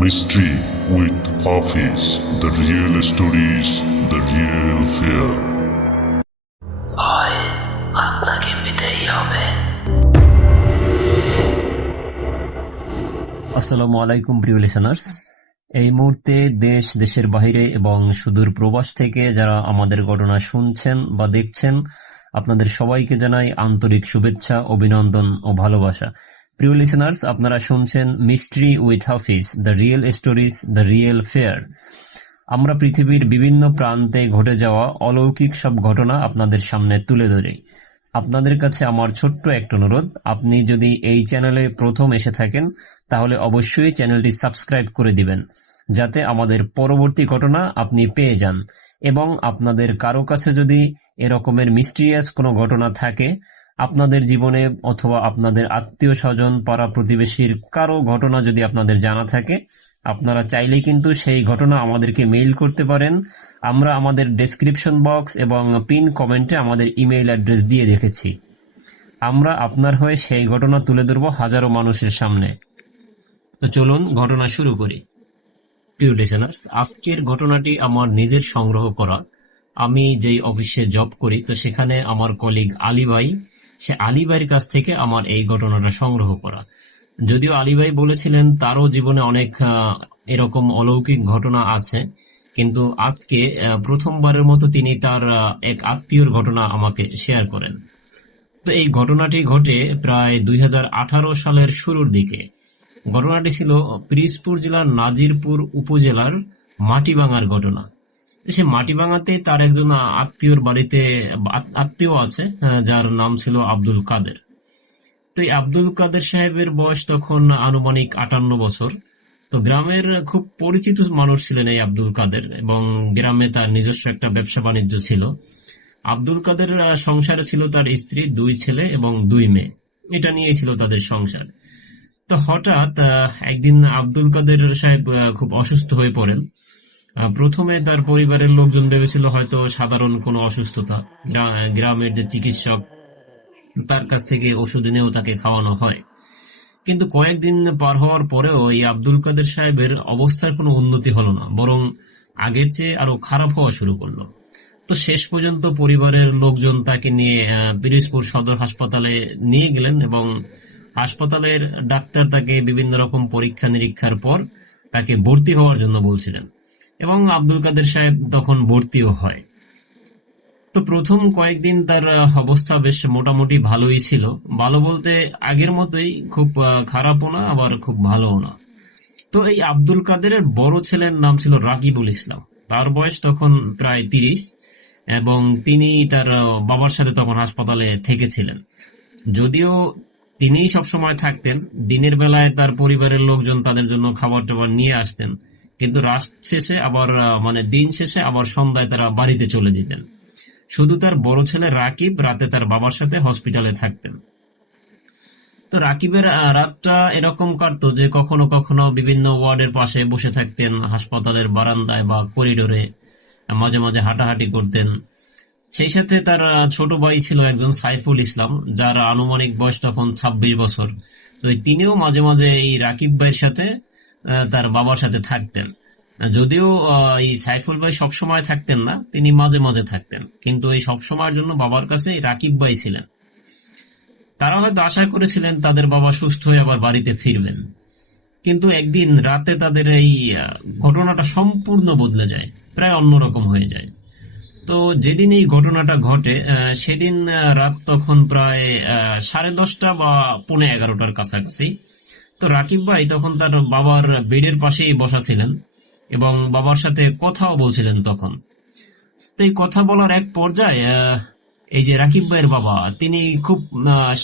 Mystery with Hafiz, the real stories, the real fear. হয় আপনাকে পেতেই হবে। আসসালামু আলাইকুম প্রিয় লিসেনার্স, এই মুহূর্তে দেশের বাইরে এবং সুদূর প্রবাস থেকে যারা আমাদের ঘটনা শুনছেন বা দেখছেন, আপনাদের সবাইকে জানাই আন্তরিক শুভেচ্ছা, অভিনন্দন ও ভালোবাসা। প্রিয় লিসেনার্স, আপনারা শুনছেন mystery with Hafiz, the real stories, the real fair. আমরা পৃথিবীর বিভিন্ন প্রান্তে ঘটে যাওয়া অলৌকিক সব ঘটনা আপনাদের সামনে তুলে ধরি। আপনাদের কাছে আমার ছোট্ট একটা অনুরোধ, আপনি যদি এই চ্যানেলে প্রথম এসে থাকেন তাহলে অবশ্যই চ্যানেলটি সাবস্ক্রাইব করে দিবেন, যাতে আমাদের পরবর্তী ঘটনা আপনি পেয়ে যান। এবং আপনাদের কারো কাছে যদি এরকমের মিস্টিরিয়াস কোনো ঘটনা থাকে আপনাদের জীবনে, অথবা আপনাদের আত্মীয় স্বজন, পাড়া প্রতিবেশীর কারো ঘটনা যদি আপনাদের জানা থাকে, আপনারা চাইলেই কিন্তু সেই ঘটনা আমাদেরকে মেইল করতে পারেন। আমরা আমাদের ডেসক্রিপশন বক্স এবং পিন কমেন্টে আমাদের ইমেইল অ্যাড্রেস দিয়ে রেখেছি। আমরা আপনার হয়ে সেই ঘটনা তুলে ধরব হাজারো মানুষের সামনে। তো চলুন ঘটনা শুরু করি। প্রিয় লিসেনার্স, আজকের ঘটনাটি আমার নিজের সংগ্রহ করা। আমি যেই অফিসে জব করি, তো সেখানে আমার কলিগ আলী ভাই, সে আলী ভাইয়ের কাছ থেকে আমার এই ঘটনাটা সংগ্রহ করা। যদিও আলী ভাই বলেছিলেন তারও জীবনে অনেক এরকম অলৌকিক ঘটনা আছে, কিন্তু আজকে প্রথমবারের মতো তিনি তার এক আত্মীয়র ঘটনা আমাকে শেয়ার করেন। তো এই ঘটনাটি ঘটে প্রায় 2018 সালের শুরুর দিকে। ঘটনাটি ছিল পিরোজপুর জেলার নাজিরপুর উপজেলার মাটিভাঙ্গার ঘটনা। তো সে মাটিভাঙ্গাতে তার একজন আত্মীয়র বাড়িতে আত্মীয় আছে, যার নাম ছিল আব্দুল কাদের। তো এই আব্দুল কাদের সাহেবের বয়স তখন আনুমানিক 58 বছর। তো গ্রামের খুব পরিচিত মানুষ ছিলেন এই আব্দুল কাদের, এবং গ্রামে তার নিজস্ব একটা ব্যবসা বাণিজ্য ছিল। আব্দুল কাদের সংসারে ছিল তার স্ত্রী, 2 ছেলে এবং 2 মেয়ে। এটা নিয়ে ছিল তাদের সংসার। তো হঠাৎ একদিন আব্দুল কাদের সাহেব খুব অসুস্থ হয়ে পড়েন। প্রথমে তার পরিবারের লোকজন ভেবেছিল হয়তো সাধারণ কোনো অসুস্থতা, গ্রামের যে চিকিৎসক তার কাছ থেকে ওষুধ এনেও তাকে খাওয়ানো হয়। কিন্তু কয়েকদিন পার হওয়ার পরেও এই আব্দুল কাদের সাহেবের অবস্থার কোনো উন্নতি হলো না, বরং আগের চেয়ে আরো খারাপ হওয়া শুরু করলো। তো শেষ পর্যন্ত পরিবারের লোকজন তাকে নিয়ে পিরোজপুর সদর হাসপাতালে নিয়ে গেলেন, এবং হাসপাতালের ডাক্তার তাকে বিভিন্ন রকম পরীক্ষা নিরীক্ষার পর তাকে ভর্তি হওয়ার জন্য বলছিলেন, এবং আব্দুল কাদের সাহেব তখন ভর্তিও হয়। তো প্রথম কয়েকদিন তার অবস্থা বেশ মোটামুটি ভালোই ছিল। ভালো বলতে আগের মতোই, খুব খারাপও না আবার খুব ভালোও না। তো এই আব্দুল কাদেরের বড় ছেলের নাম ছিল রাকিবুল ইসলাম। তার বয়স তখন প্রায় 30, এবং তিনি তার বাবার সাথে তখন হাসপাতালে থেকেছিলেন। যদিও তিনিই সবসময় থাকতেন, দিনের বেলায় তার পরিবারের লোকজন তাদের জন্য খাবার টাবার নিয়ে আসতেন, কিন্তু রাত শেষে আবার দিন শেষে আবার সন্ধ্যায় তারা বাড়িতে চলে যেতেন। শুধু তার বড় ছেলে রাকিব রাতে তার বাবার সাথে হসপিটালে থাকতেন। তো রাকিবের রাতটা এরকম কাটতো যে কখনো কখনো বিভিন্ন ওয়ার্ডের পাশে বসে থাকতেন, হাসপাতালের বারান্দায় বা করিডোরে মাঝে মাঝে হাঁটাহাঁটি করতেন। সেই সাথে তার ছোট ভাই ছিল একজন সাইফুল ইসলাম, যার আনুমানিক বয়স তখন 26 বছর। তো তিনিও মাঝে মাঝে এই রাকিব ভাইয়ের সাথে তার বাবার সাথে থাকতেন। যদিও এই সাইফুল ভাই সবসময় থাকতেন না, তিনি মাঝে মাঝে থাকতেন, কিন্তু এই সবসময়ের জন্য বাবার কাছে রাকিব ভাই ছিলেন। তারা হয়তো আশা করেছিলেন তাদের বাবা সুস্থ হয়ে আবার বাড়িতে ফিরবেন। কিন্তু একদিন রাতে তাদের এই ঘটনাটা সম্পূর্ণ বদলে যায়, প্রায় অন্যরকম হয়ে যায়। তো যেদিন এই ঘটনাটা ঘটে সেদিন রাত তখন প্রায় 10:30 বা 11:45 কাছাকাছি। তো রাকিব ভাই তখন তার বাবার বেডের পাশেই বসা ছিলেন এবং বাবার সাথে কথাও বলছিলেন তখন। তো এই কথা বলার এক পর্যায়ে এই যে রাকিব ভাইয়ের বাবা, তিনি খুব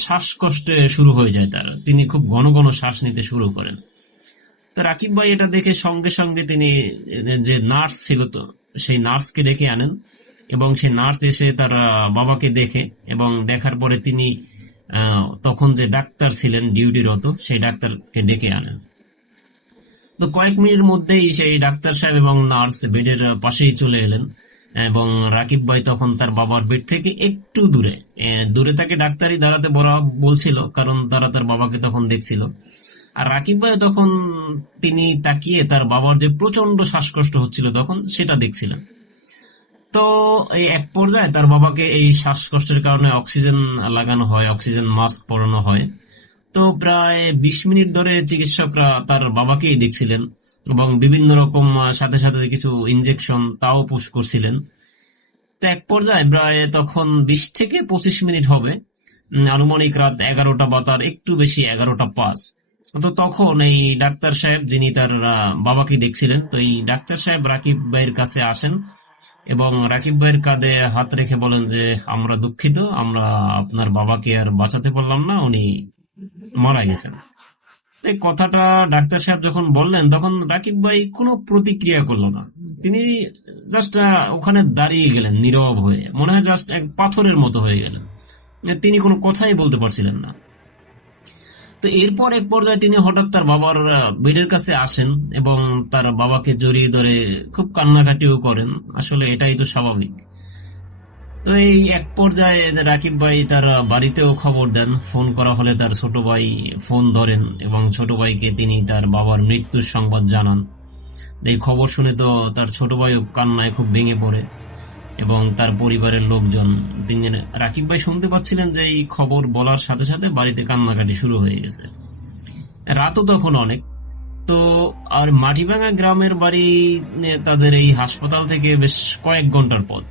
শ্বাসকষ্টে শুরু হয়ে যায় তার, তিনি খুব ঘন ঘন শ্বাস নিতে শুরু করেন। তো রাকিব ভাই এটা দেখে সঙ্গে সঙ্গে তিনি যে নার্স ছিল, তো সেই নার্সকে ডেকে আনেন, এবং সেই নার্স এসে তার বাবাকে দেখে, এবং দেখার পরে তিনি তখন যে ডাক্তার ছিলেন ডিউটিরত, সেই ডাক্তারকে ডেকে আনেন। তো কয়েক মিনিটের মধ্যেই সেই ডাক্তার সাহেব এবং নার্স বেডের পাশেই চলে এলেন, এবং রাকিব ভাই তখন তার বাবার বেড থেকে একটু দূরে তাকে ডাক্তারি দাঁড়াতে বলছিল, কারণ তারা তার বাবাকে তখন দেখছিল। আর রাকিব ভাই তখন তিনি তাকিয়ে তার বাবার যে প্রচন্ড শ্বাসকষ্ট হচ্ছিল তখন সেটা দেখছিলেন। তো এই এক পর্যায়ে তার বাবাকে এই শ্বাসকষ্টের কারণে অক্সিজেন লাগানো হয়, অক্সিজেন মাস্ক পরানো হয়। তো প্রায় 20 মিনিট ধরে চিকিৎসকরা তার বাবাকেই দেখছিলেন এবং বিভিন্ন রকম সাথে সাথে কিছু ইনজেকশন তাও পুশ করছিলেন। তো এক পর্যায়ে প্রায় তখন 20 থেকে 25 মিনিট হবে, আনুমানিক রাত 11টা বা তার একটু বেশি 11টা 5। তো তখন এই ডাক্তার সাহেব যিনি তার বাবাকে দেখছিলেন, তো এই ডাক্তার সাহেব রাকিব ভাইয়ের কাছে আসেন এবং রাকিব ভাইয়ের কাঁধে হাত রেখে বলেন যে আমরা দুঃখিত, আমরা আপনার বাবাকে আর বাঁচাতে পারলাম না, উনি মারা গেছেন। তো এই কথাটা ডাক্তার সাহেব যখন বললেন তখন রাকিব ভাই কোনো প্রতিক্রিয়া করলো না। তিনি জাস্ট ওখানে দাঁড়িয়ে গেলেন নীরব হয়ে, মনে হয় জাস্ট এক পাথরের মতো হয়ে গেলেন, তিনি কোনো কথাই বলতে পারছিলেন না। তো এরপর এক পর্যায়ে তিনি হঠাৎ তার বাবার বেডের কাছে আসেন এবং তার বাবাকে জড়িয়ে ধরে খুব কান্নাকাটিও করেন। আসলে এটাই তো স্বাভাবিক। তো এই এক পর্যায়ে রাকিব ভাই তার বাড়িতেও খবর দেন, ফোন করা হলে তার ছোট ভাই ফোন ধরেন এবং ছোট ভাইকে তিনি তার বাবার মৃত্যুর সংবাদ জানান। এই খবর শুনে তো তার ছোট ভাইও কান্নায় খুব ভেঙে পড়ে এবং তার পরিবারের লোকজন, তিনি রাকিব ভাই শুনতে পাচ্ছিলেন যে এই খবর বলার সাথে সাথে বাড়িতে কান্নাকাটি শুরু হয়ে গেছে। রাতও তখন অনেক। তো আর মাটিভাঙা গ্রামের বাড়ি তাদের এই হাসপাতাল থেকে বেশ কয়েক ঘন্টার পথ,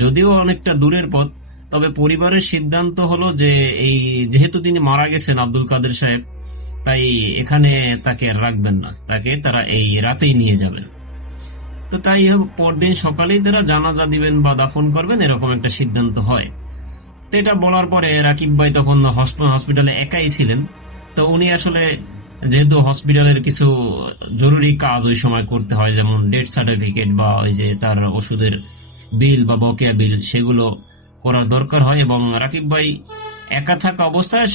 যদিও অনেকটা দূরের পথ। তবে পরিবারের সিদ্ধান্ত হলো যে এই যেহেতু তিনি মারা গেছেন আব্দুল কাদের সাহেব, তাই এখানে তাকে রাখবেন না, তাকে তারা এই রাতেই নিয়ে যাবেন। তো তাই পরদিন সকালেই তারা জানাজা দিবেন বা দাফন করবেন, এরকম একটা সিদ্ধান্ত হয়। তো এটা বলার পরে রাকিব ভাই তখন হসপিটালে একাই ছিলেন। তো উনি আসলে যেহেতু হসপিটালের কিছু জরুরি কাজ ওই সময় করতে হয়, যেমন ডেথ সার্টিফিকেট বা ওই যে তার ওষুধের বিল বা বকেয়া বিল, সেগুলো করার দরকার হয় এবং রাকিব ভাই একা থাকা অবস্থায়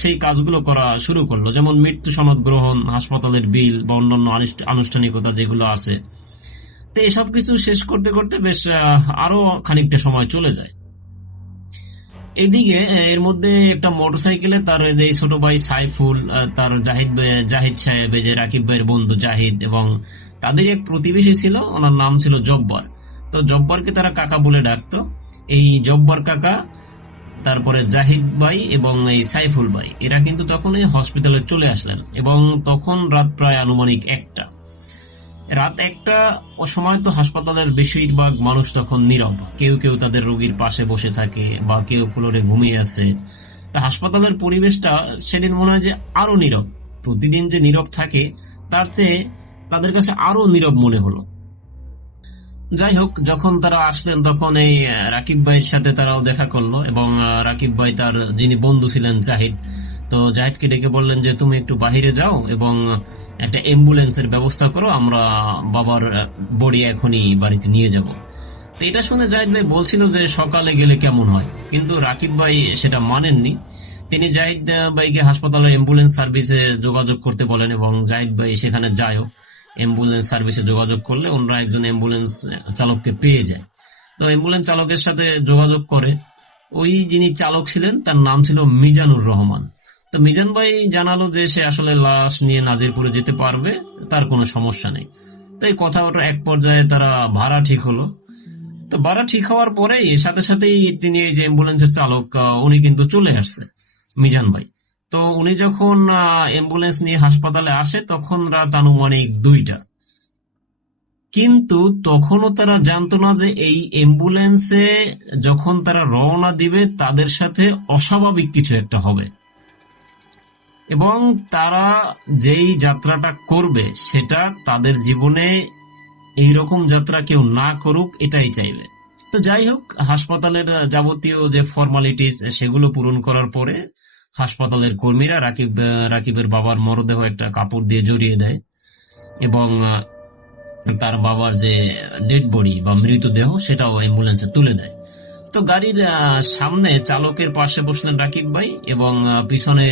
সেই কাজগুলো করা শুরু করলো, যেমন মৃত্যু সনদ গ্রহণ, হাসপাতালের বিল বা অন্যান্য আনুষ্ঠানিকতা যেগুলো আছে। তো এসব কিছু শেষ করতে করতে বেশ আরো খানিকটা সময় চলে যায়। এদিকে এর মধ্যে একটা মোটরসাইকেলে তার যে ছোট ভাই সাইফুল, তার জাহিদ সাহেব, যে রাকিব ভাইয়ের বন্ধু জাহিদ, এবং তাদের এক প্রতিবেশী ছিল, ওনার নাম ছিল জব্বার। তো জব্বারকে তারা কাকা বলে ডাকতো। এই জব্বার কাকা, তারপরে জাহিদ ভাই এবং এই সাইফুল ভাই, এরা কিন্তু তখন এই হসপিটালে চলে আসলেন এবং তখন রাত প্রায় আনুমানিক 1টা। রাত 1টা ও সময় তো হাসপাতালের বেশিরভাগ মানুষ তখন নীরব, কেউ কেউ তাদের রোগীর পাশে বসে থাকে বা কেউ ফ্লোরে ঘুমিয়ে আছে। তা হাসপাতালের পরিবেশটা সেদিন মনে হয় যে আরো নীরব, প্রতিদিন যে নীরব থাকে তার চেয়ে তাদের কাছে আরো নীরব মনে হলো। যাই হোক, যখন তারা আসলেন তখন এই রাকিব ভাইয়ের সাথে তারাও দেখা করলো এবং রাকিব ভাই তার যিনি বন্ধু ছিলেন জাহিদ, তো জাহিদকে ডেকে বললেন যে তুমি একটু বাহিরে যাও এবং একটা অ্যাম্বুলেন্সের ব্যবস্থা করো, আমরা বাবার বডি এখনই বাড়িতে নিয়ে যাব। তো এটা শুনে জাহিদ ভাই বলছিল যে সকালে গেলে কেমন হয়, কিন্তু রাকিব ভাই সেটা মানেননি। তিনি জাহিদ ভাইকে হাসপাতালের অ্যাম্বুলেন্স সার্ভিসে যোগাযোগ করতে বলেন এবং জাহিদ ভাই সেখানে যায়ও। অ্যাম্বুলেন্স সার্ভিসে যোগাযোগ করলে ওনারা একজন অ্যাম্বুলেন্স চালককে পেয়ে যায়। তো অ্যাম্বুলেন্স চালকের সাথে যোগাযোগ করে, ওই যিনি চালক ছিলেন তার নাম ছিল মিজানুর রহমান। তো মিজান ভাই জানালো যে সে আসলে লাশ নিয়ে নাজিরপুরে যেতে পারবে, তার কোনো সমস্যা নেই। তো এই কথাটা এক পর্যায়ে তারা ভাড়া ঠিক হলো। তো ভাড়া ঠিক হওয়ার পরেই সাথে সাথেই তিনি এই যে অ্যাম্বুলেন্সের চালক, উনি কিন্তু চলে আসছে মিজান ভাই। তো উনি যখন অ্যাম্বুলেন্স নিয়ে হাসপাতালে আসে তখন রাত আনুমানিক 2টা, কিন্তু তখনও তারা জানতো না যে এই অ্যাম্বুলেন্সে যখন তারা রওনা দিবে তাদের সাথে অস্বাভাবিক কিছু একটা হবে এবং তারা যেই যাত্রাটা করবে সেটা তাদের জীবনে এইরকম যাত্রা কেউ না করুক, এটাই চাইবে। তো যাই হোক, হাসপাতালের যাবতীয় যে ফর্মালিটিস সেগুলো পূরণ করার পরে হাসপাতালের কর্মীরা রাকিবের বাবার মরদেহ একটা কাপড় দিয়ে জড়িয়ে দেয় এবং তার বাবার যে ডেড বডি বা মৃতদেহ সেটাও অ্যাম্বুলেন্সে তুলে দেয়। তো গাড়ির সামনে চালকের পাশে বসলেন রাকিব ভাই এবং পিছনে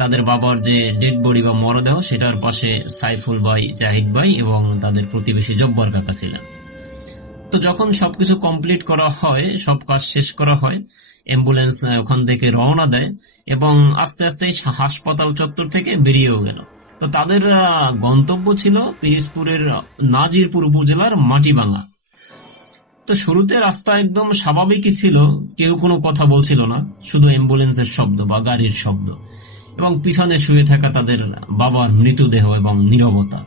তাদের বাবার যে ডেড বডি বা মরদেহ সেটার পাশে সাইফুল ভাই, জাহিদ ভাই এবং তাদের প্রতিবেশী জব্বার কাকা ছিলেন। তো যখন সবকিছু কমপ্লিট করা হয়, সব কাজ শেষ করা হয়, অ্যাম্বুলেন্স ওখান থেকে রওনা দেয় এবং আস্তে আস্তে হাসপাতাল চত্বর থেকে বেরিয়েও গেল। তো তাদের গন্তব্য ছিল পিরোজপুরের নাজিরপুর উপজেলার মাটিভাঙ্গা। তো শুরুতে রাস্তা একদম স্বাভাবিকই ছিল, কেউ কোনো কথা বলছিল না, শুধু অ্যাম্বুলেন্সের শব্দ বা গাড়ির শব্দ এবং পিছনে শুয়ে থাকা তাদের বাবার মৃতদেহ এবং নীরবতা।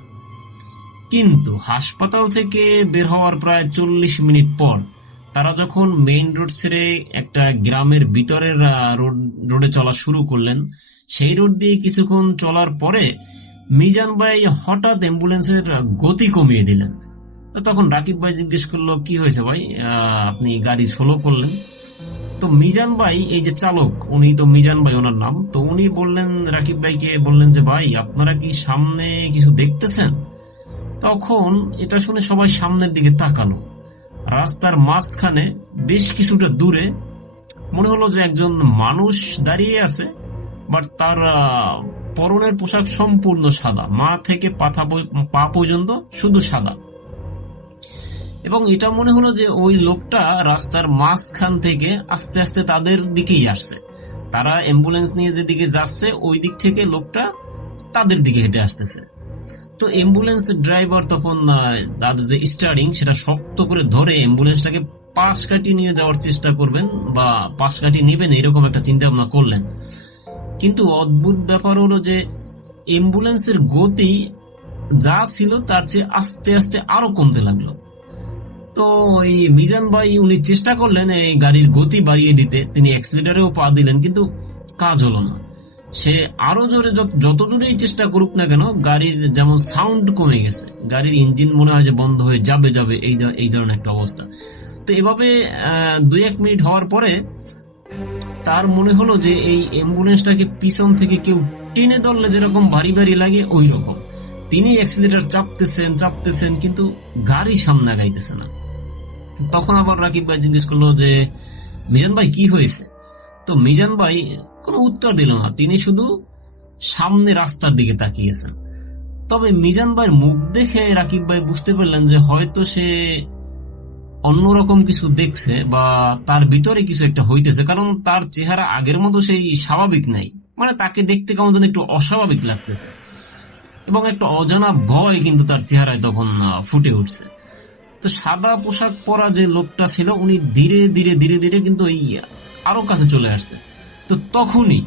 কিন্তু হাসপাতাল থেকে বের হওয়ার প্রায় 40 মিনিট পর তারা যখন মেইন রোড ছেড়ে একটা গ্রামের ভিতরের রোডে চলা শুরু করলেন, সেই রোড দিয়ে কিছুক্ষণ চলার পরে মিজান ভাই হঠাৎ অ্যাম্বুলেন্সের গতি কমিয়ে দিলেন। তো তখন রাকিব ভাই জিজ্ঞেস করলো, কি হয়েছে ভাই, আপনি গাড়ি স্লো করলেন? তো মিজান ভাই, এই যে চালক, উনি তো মিজান ভাই ওনার নাম, তো উনি বললেন, রাকিব ভাইকে বললেন যে ভাই আপনারা কি সামনে কিছু দেখতেছেন? তখন এটা শুনে সবাই সামনের দিকে তাকালো। রাস্তার মাঝখানে বেশ কিছুটা দূরে মনে হলো যে একজন মানুষ দাঁড়িয়ে আছে, বাট তার পরনের পোশাক সম্পূর্ণ সাদা, মা থেকে পা পর্যন্ত শুধু সাদা। এবং এটা মনে হলো যে ওই লোকটা রাস্তার মাঝখান থেকে আস্তে আস্তে তাদের দিকেই আসছে। তারা অ্যাম্বুলেন্স নিয়ে যেদিকে যাচ্ছে ওই দিক থেকে লোকটা তাদের দিকে হেঁটে আসতেছে। তো অ্যাম্বুলেন্স ড্রাইভার তখন তাদের যে স্টারিং সেটা শক্ত করে ধরে অ্যাম্বুলেন্সটাকে পাশ কাটিয়ে নিয়ে যাওয়ার চেষ্টা করবেন বা পাশ কাটিয়ে নেবেন, এরকম একটা চিন্তা ভাবনা করলেন। কিন্তু অদ্ভুত ব্যাপার হলো যে অ্যাম্বুলেন্সের গতি যা ছিল তার চেয়ে আস্তে আস্তে আরো কমতে লাগলো। তো এই মিজান ভাই উনি চেষ্টা করলেন এই গাড়ির গতি বাড়িয়ে দিতে, তিনি অ্যাক্সিলারেটরেও পা দিলেন, কিন্তু কাজ হলো না। সে আরো জোরে যত জোরেই চেষ্টা করুক না কেন, গাড়ির যেমন সাউন্ড কমে গেছে, গাড়ির ইঞ্জিন মনে হয় যে বন্ধ হয়ে যাবে এই ধরনের একটা অবস্থা। তো এভাবে 2-1 মিনিট হওয়ার পরে তার মনে হলো যে এই অ্যাম্বুলেন্সটাকে পিছন থেকে কেউ টেনে ধরলে যেরকম ভারী ভারী লাগে ওই রকম। তিনি অ্যাক্সিলারেটর চাপতেছেন কিন্তু গাড়ি সামনে আগাইতেছে না। তখন আবার রাকিব ভাই জিজ্ঞেস করলো যে মিজান ভাই কি হয়েছে? তো মিজান ভাই কোনো উত্তর দিল না, তিনি শুধু সামনে রাস্তার দিকে তাকিয়েছেন। তবে মিজান ভাইয়ের মুখ দেখে রাকিব ভাই বুঝতে পারলেন যে হয়তো সে অন্যরকম কিছু দেখছে বা তার ভিতরে কিছু একটা হইতেছে, কারণ তার চেহারা আগের মতো সেই স্বাভাবিক নাই, মানে তাকে দেখতে কেমন যেন একটু অস্বাভাবিক লাগতেছে এবং একটা অজানা ভয় কিন্তু তার চেহারায় তখন ফুটে উঠছে। তো সাদা পোশাক পরা যে লোকটা ছিল উনি ধীরে ধীরে ধীরে ধীরে কিন্তু এই আরো কাছে চলে আসছে। তো তখনই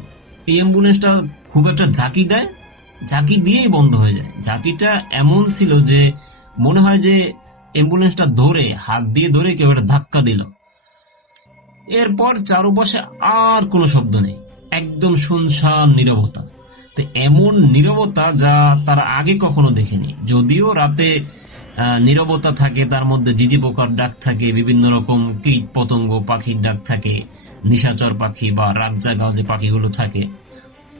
এই অ্যাম্বুলেন্সটা খুব একটা ঝাঁকি দেয়, ঝাঁকি দিয়েই বন্ধ হয়ে যায়। ঝাঁকিটা এমন ছিল যে মনে হয় যে অ্যাম্বুলেন্সটা হাত দিয়ে ধরে কেউ একটা ধাক্কা দিল। এরপর চারপাশে আর কোনো শব্দ নেই, একদম শুনশান নীরবতা। তো এমন নীরবতা যা তারা আগে কখনো দেখেনি। যদিও রাতে নীরবতা থাকে, তার মধ্যে ঝিঝি পোকার ডাক থাকে, বিভিন্ন রকম কীট পতঙ্গ পাখির ডাক থাকে, নিশাচর পাখি বা রাত জাগা যে পাখিগুলো থাকে,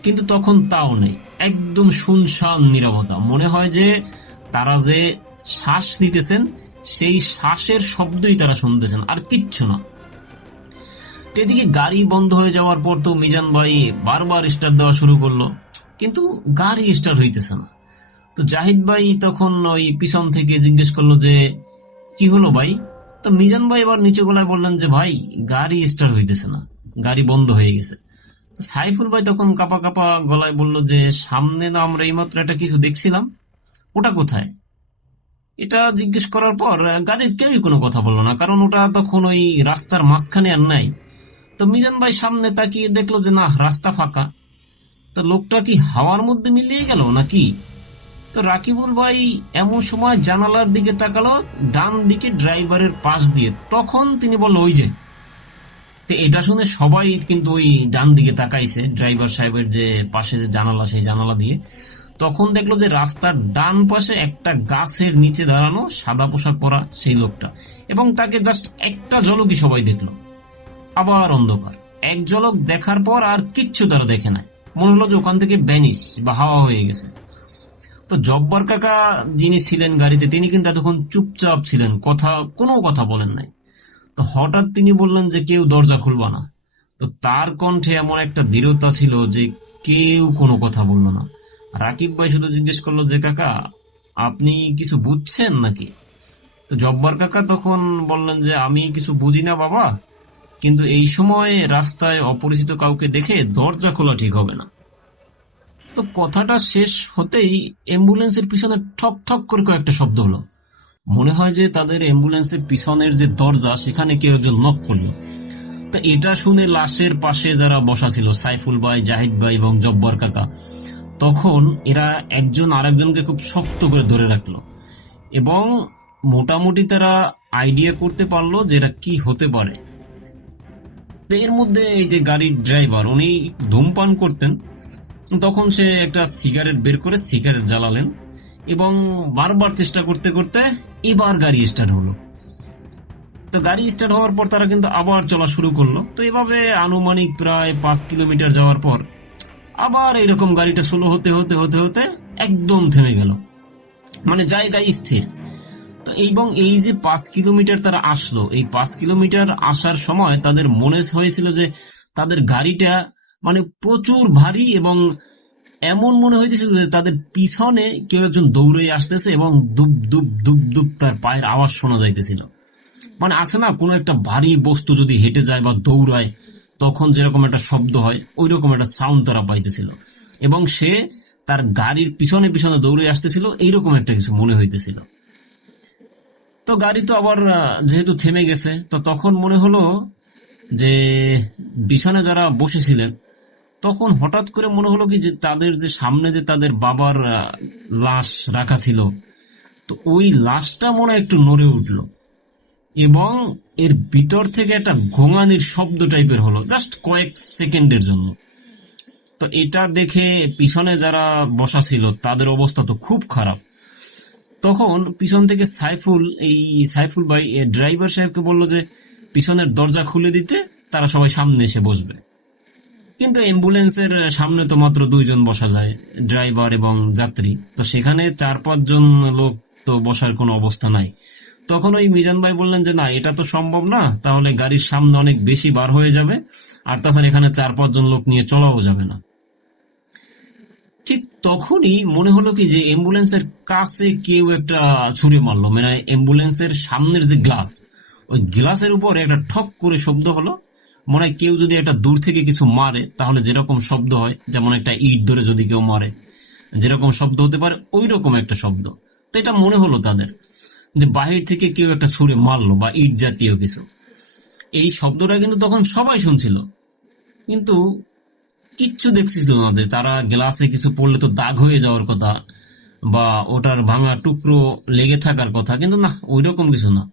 কিন্তু তখন তাও নেই, একদম শুনশান নীরবতা। মনে হয় যে তারা যে শ্বাস নিতেছেন সেই শ্বাসের শব্দই তারা শুনতেছেন, আর কিচ্ছু না। এদিকে গাড়ি বন্ধ হয়ে যাওয়ার পর তো মিজান ভাই বারবার স্টার্ট দেওয়া শুরু করলো, কিন্তু গাড়ি স্টার্ট হইতেছে না। তো জাহিদ ভাই তখন ওই পিছন থেকে জিজ্ঞেস করলো যে কি হলো ভাই? তো মিজান ভাই এবার নিচে গলায় বললেন যে ভাই গাড়ি স্টার্ট হইতেছে না, গাড়ি বন্ধ হয়ে গেছে। সাইফুল ভাই তখন কাপা কাপা গলায় বলল যে সামনে না আমরা এইমাত্র একটা কিছু দেখছিলাম, ওটা কোথায়? এটা জিজ্ঞেস করার পর গাড়ির কেউই কোনো কথা বললো না, কারণ ওটা তখন ওই রাস্তার মাঝখানে আর নাই। তো মিজান ভাই সামনে তাকিয়ে দেখলো যে না, রাস্তা ফাঁকা। তো লোকটা কি হাওয়ার মধ্যে মিলিয়ে গেল নাকি? তো রাকিবুল ভাই এমন সময় জানালার দিকে তাকালো, ডান দিকে ড্রাইভারের পাশ দিয়ে। তখন তিনি বললো ওই যে। তো এটা শুনে সবাই কিন্তু ওই ডান দিকে তাকাইছে, ড্রাইভার সাহেবের যে পাশে যে জানালা, সেই জানালা দিয়ে। তখন দেখলো যে রাস্তার ডান পাশে একটা গাছের নিচে দাঁড়ানো সাদা পোশাক পরা সেই লোকটা, এবং তাকে জাস্ট একটা ঝলকই সবাই দেখলো। আবার অন্ধকার। এক ঝলক দেখার পর আর কিচ্ছু তারা দেখে নাই, মনে হলো যে ওখান থেকে ভ্যানিশ বা হাওয়া হয়ে গেছে। তো জব্বার কাকা যিনি ছিলেন গাড়িতে, তিনি কিন্তু এতক্ষণ চুপচাপ ছিলেন, কোনো কথা বলেন নাই। তো হঠাৎ তিনি বললেন যে কেউ দরজা খুলবা না। তো তার কণ্ঠে এমন একটা দৃঢ়তা ছিল যে কেউ কোনো কথা বললো না। রাকিব ভাই শুধু জিজ্ঞেস করলো যে কাকা আপনি কিছু বুঝছেন নাকি? তো জব্বার কাকা তখন বললেন যে আমি কিছু বুঝি না বাবা, কিন্তু এই সময় রাস্তায় অপরিচিত কাউকে দেখে দরজা খোলা ঠিক হবে না। তো কথাটা শেষ হতেই অ্যাম্বুলেন্সের পিছনে ঠক ঠক করে কয়েকটা শব্দ হলো। মনে হয় যে তাদের অ্যাম্বুলেন্সের পিছনের যে দরজা সেখানে কেউ একজন নক করলো। তো এটা শুনে লাশের পাশে যারা বসা ছিল, সাইফুল ভাই, জাহিদ ভাই এবং জব্বার কাকা, তখন এরা একজন আরেকজনকে খুব শক্ত করে ধরে রাখলো এবং মোটামুটি তারা আইডিয়া করতে পারলো যে এটা কি হতে পারে। তো এর মধ্যে এই যে গাড়ির ড্রাইভার, উনি ধূমপান করতেন। তখন সে একটা সিগারেট বের করে সিগারেট জ্বালালেন এবং বারবার চেষ্টা করতে করতে এবার গাড়ি স্টার্ট হলো। তো গাড়ি স্টার্ট হওয়ার পর তারা কিন্তু আবার চলা শুরু করলো। তো এভাবে আনুমানিক প্রায় 5 কিলোমিটার যাওয়ার পর আবার এরকম গাড়িটা স্লো হতে হতে হতে হতে একদম থেমে গেল, মানে জায়গায় স্থির। তো এবং এই যে 5 কিলোমিটার তারা আসলো, এই 5 কিলোমিটার আসার সময় তাদের মনে হয়েছিল যে তাদের গাড়িটা মানে প্রচুর ভারী এবং এমন মনে হইতেছিল যে তাদের পিছনে কেউ একজন দৌড়ে আসতেছে এবং দুপ দুপ দুপ দুপ তার পায়ের আওয়াজ শোনা যাইতেছিল। মানে আছে না, কোনো একটা ভারী বস্তু যদি হেঁটে যায় বা দৌড়ায় তখন যেরকম একটা শব্দ হয়, ওই রকম একটা সাউন্ড তারা পাইতেছিল এবং সে তার গাড়ির পিছনে পিছনে দৌড়ে আসতেছিল, এইরকম একটা কিছু মনে হইতেছিল। তো গাড়ি তো আবার যেহেতু থেমে গেছে, তো তখন মনে হলো যে পিছনে যারা বসেছিলেন, তখন হঠাৎ করে মনে হলো কি যে তাদের যে সামনে যে তাদের বাবার লাশ রাখা ছিল, তো ওই লাশটা মনে হয় একটু নড়ে উঠলো এবং এর ভিতর থেকে একটা ঘোঙানির শব্দ টাইপের হলো জাস্ট কয়েক সেকেন্ডের জন্য। তো এটা দেখে পিছনে যারা বসা ছিল তাদের অবস্থা তো খুব খারাপ। তখন পিছন থেকে সাইফুল ভাই ড্রাইভার সাহেবকে বলল যে পিছনের দরজা খুলে দিতে, তারা সবাই সামনে এসে বসবে। কিন্তু অ্যাম্বুলেন্সের সামনে তো মাত্র 2 জন বসা যায়, ড্রাইভার এবং যাত্রী। তো সেখানে 4-5 জন লোক তো বসার কোনো অবস্থা নাই। তখন ওই মিজান ভাই বললেন যে না, এটা তো সম্ভব না, তাহলে গাড়ির সামনে অনেক বেশি বার হয়ে যাবে, আর তাছাড়া এখানে 4-5 জন লোক নিয়ে চলাও যাবে না। ঠিক তখনই মনে হলো কি যে অ্যাম্বুলেন্সের কাছে কেউ একটা ছুরি মারলো, মানে অ্যাম্বুলেন্সের সামনের যে গ্লাস, ওই গ্লাসের উপরে একটা ঠক করে শব্দ হলো। মনে হয় কেউ যদি একটা দূর থেকে কিছু মারে তাহলে যেরকম শব্দ হয়, যেমন একটা ইট ধরে যদি কেউ মারে যেরকম শব্দ হতে পারে, ওই রকম একটা শব্দ। তো এটা মনে হলো তাদের যে বাহির থেকে কেউ একটা ছুরি মারলো বা ইট জাতীয় কিছু। এই শব্দটা কিন্তু তখন সবাই শুনছিল, কিন্তু কিচ্ছু দেখছিল না যে তারা গ্লাসে কিছু পড়লে তো দাগ হয়ে যাওয়ার কথা বা ওটার ভাঙা টুকরো লেগে থাকার কথা, কিন্তু না, ওই রকম কিছু না।